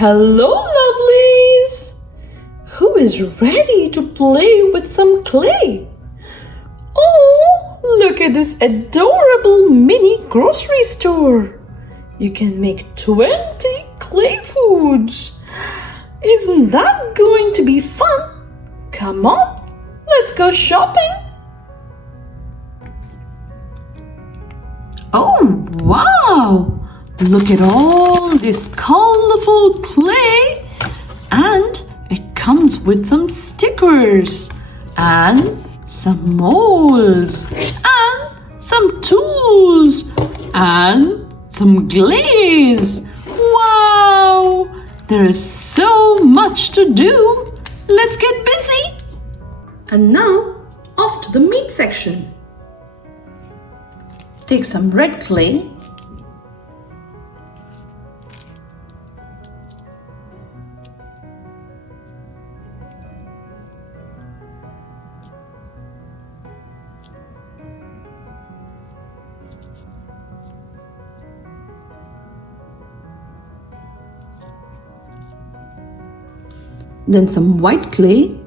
Hello, lovelies! Who is ready to play with some clay? Oh, look at this adorable mini grocery store. You can make 20 clay foods. Isn't that going to be fun? Come on, let's go shopping. Oh, wow! Look at all this colorful clay, and it comes with some stickers and some molds and some tools and some glaze. Wow! There is so much to do. Let's get busy. And now, off to the meat section. Take some red clay. Then some white clay.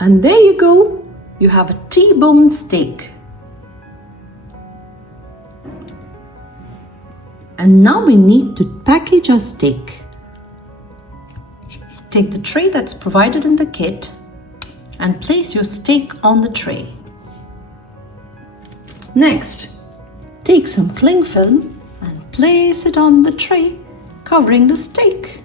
And there you go. You have a T-bone steak. And now we need to package our steak. Take the tray that's provided in the kit and place your steak on the tray. Next, take some cling film and place it on the tray, covering the steak.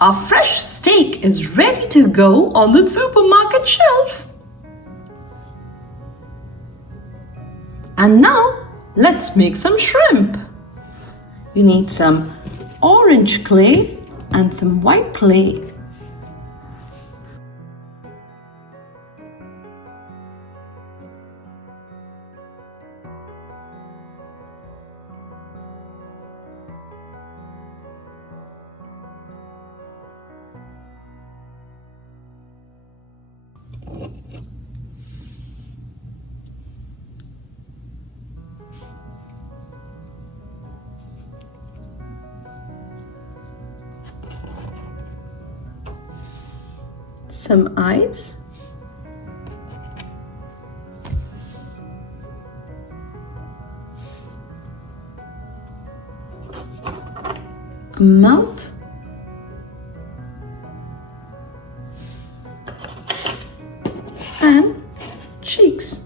Our fresh steak is ready to go on the supermarket shelf. And now, let's make some shrimp. You need some orange clay and some white clay. Some eyes, a mouth, and cheeks.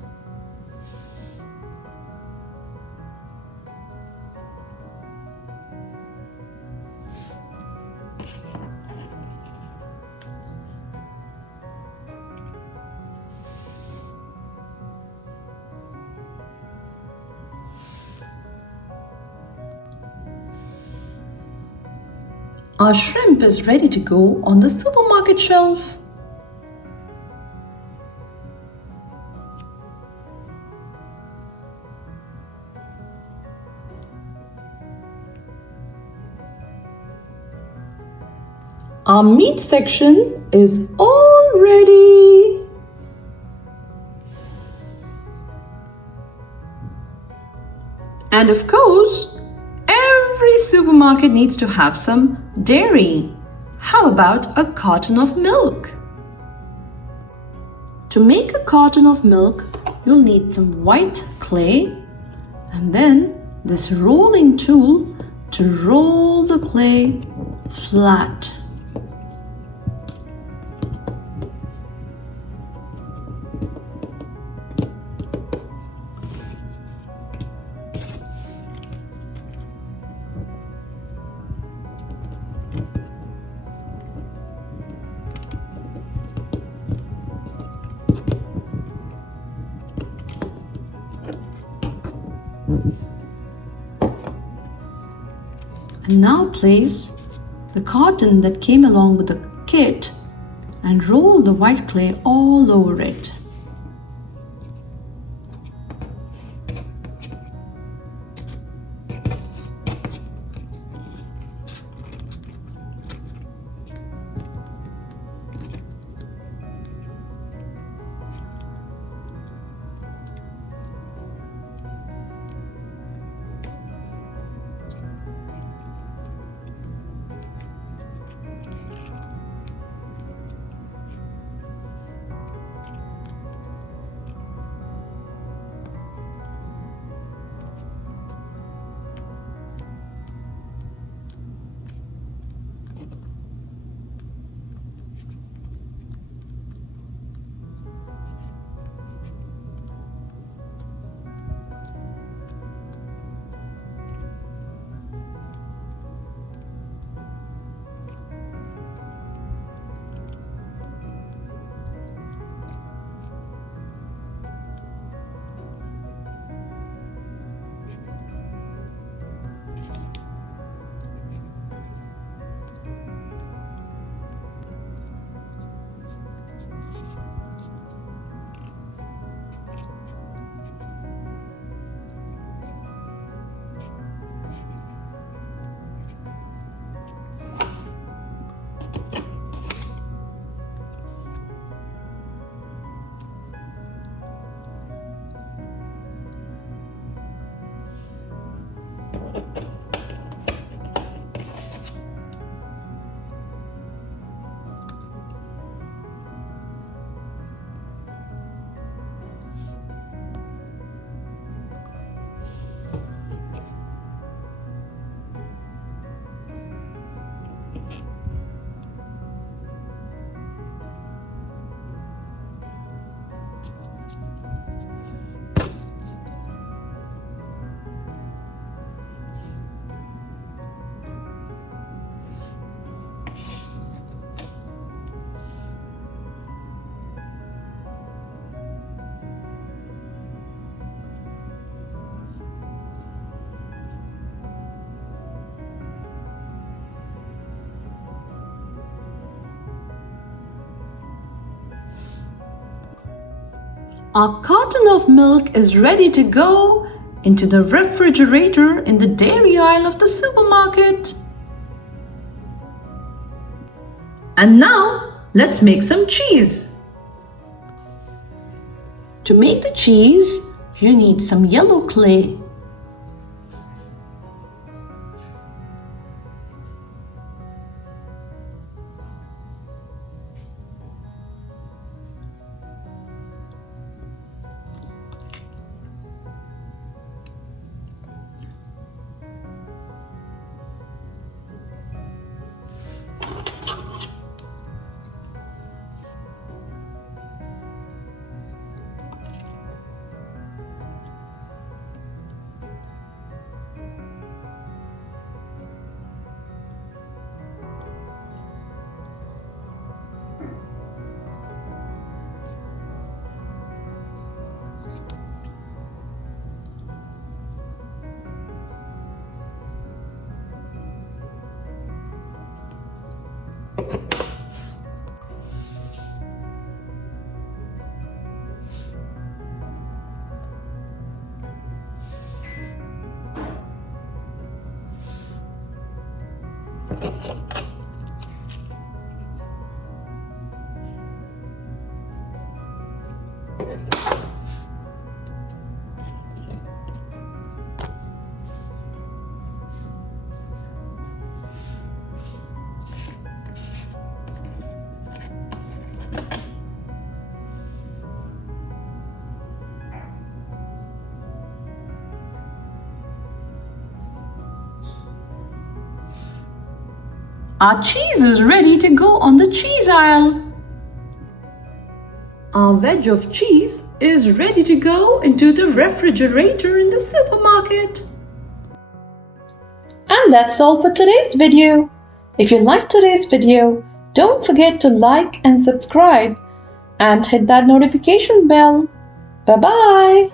Our shrimp is ready to go on the supermarket shelf. Our meat section is all ready. And of course, every supermarket needs to have some dairy. How about a carton of milk? To make a carton of milk, you'll need some white clay and then this rolling tool to roll the clay flat. And now place the carton that came along with the kit and roll the white clay all over it. Our carton of milk is ready to go into the refrigerator in the dairy aisle of the supermarket. And now, let's make some cheese. To make the cheese, you need some yellow clay. Our cheese is ready to go on the cheese aisle. Our wedge of cheese is ready to go into the refrigerator in the supermarket. And that's all for today's video. If you liked today's video, don't forget to like and subscribe and hit that notification bell. Bye-bye.